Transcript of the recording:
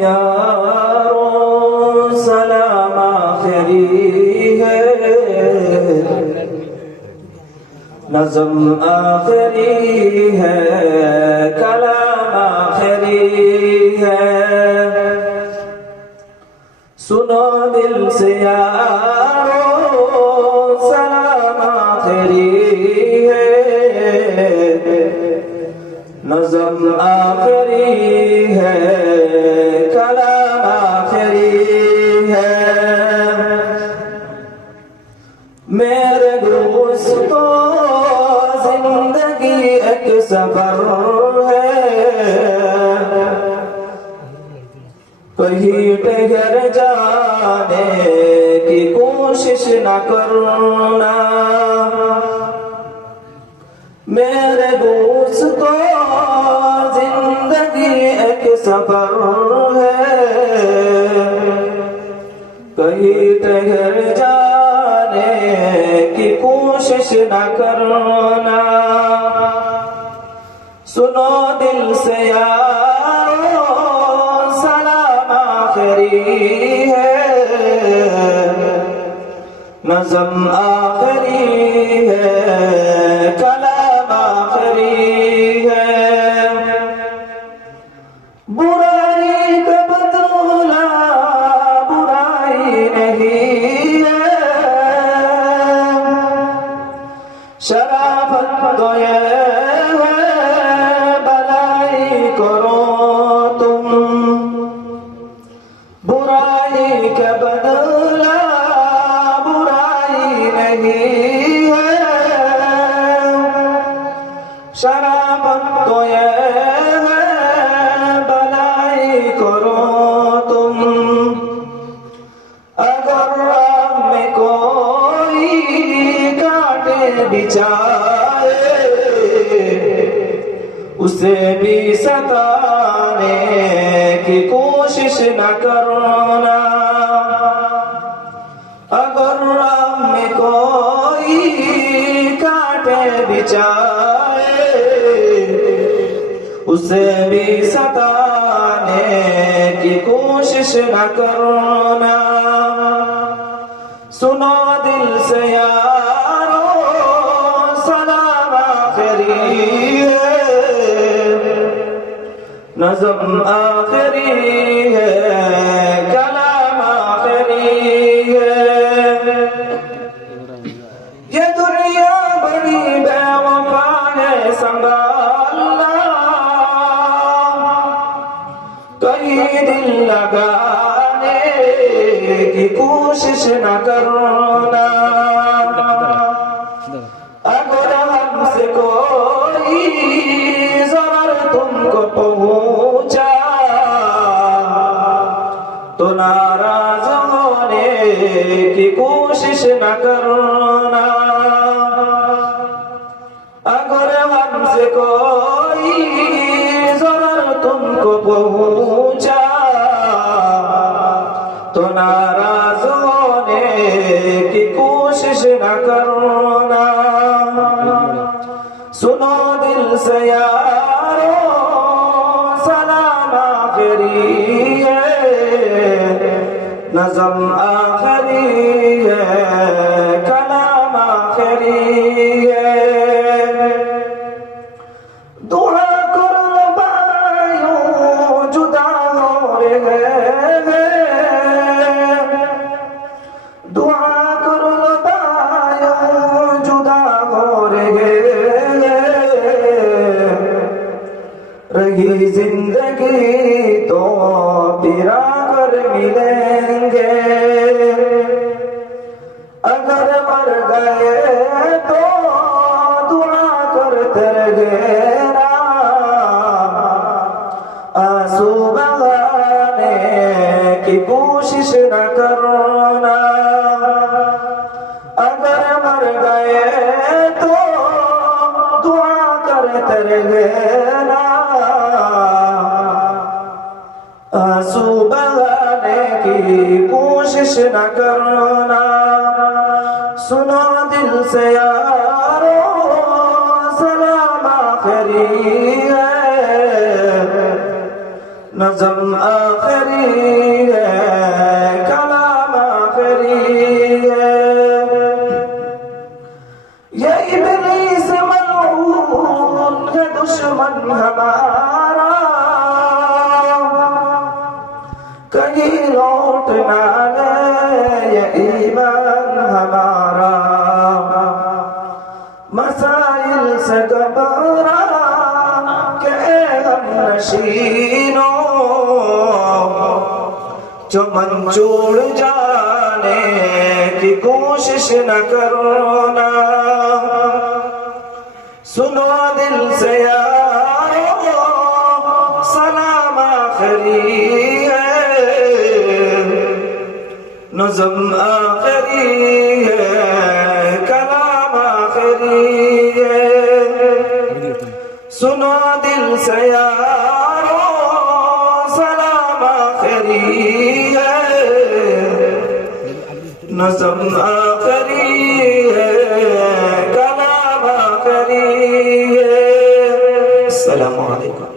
यारों सलाम आखिरी है, नज़्म आखिरी है, कलाम आखिरी है। सुनो दिल से यारों सलाम आखिरी है, नज़्म आखिरी है, कलाम आखिरी है। मेरे दोस्तों जिंदगी एक सफर है, कहीं ठहर जाने की कोशिश न करना। मेरे दोस्तों जिंदगी एक सफर है, कहीं ठहर जाने की कोशिश न करना। सुनो दिल से यारों सलाम आखिरी है, नज़्म आखिरी है, कलाम आखिरी है। बुराई का बदला बुराई नहीं है, शराफत तो ये है भलाई करो तुम। बुराई का बदला बुराई नहीं है, शराफत तो ये है भलाई करो तुम। अगर राह में कोई कांटे बिछाए, उसे भी सताने की कोशिश न करना। अगर राह में कोई कांटे बिछाए, उसे भी सताने की कोशिश न करना। सुनो दिल से यारों सलाम आखिरी है, नज़्म आखिरी है, कलाम आखिरी है। ये दुनिया बड़ी बेवफा है, संभालना कहीं दिल लगाने की कोशिश न करना। अगर हमसे कोई ज़रर तुमको पहुंचा, तो नाराज होने की कोशिश न करना। अगर हमसे कोई ज़रर तुमको पहुंचा, तो नाराज होने की कोशिश न करना। सुनो दिल से यारों सलाम आखिरी है, नज़्म आखिरी है, कलाम आखिरी है। दुआ करो भाइयों जुदा हो रहे हैं, दुआ करो भाइयों जुदा हो रहे हैं। रही जिंदगी तो फिरा कर मिलेंगे, अगर मर गए तो दुआ करते रहना। आंसू बहाने की कोशिश न करना। अगर मर गए तो दुआ करते रहना। आंसू बहाने की कोशिश न करना। सुनो दिल से यारों सलाम आखिरी है, नज़्म आखिरी है, कलाम आखिरी है। ये इब्लीस मलऊन है दुश्मन हमारा, कहीं लौट ना ले ये ईमान हमारा। मसाइल से घबरा के हम नशीनों, जो मंजूर जाने की कोशिश न करना। सुनो दिल से यारो सलाम आखिरी है, नज़्म आखिरी है, कलाम आखिरी है। सुनो दिल से यारो सलाम आखिरी है, नज़्म आखिरी है, कलाम आखिरी है। अस्सलामु अलैकुम।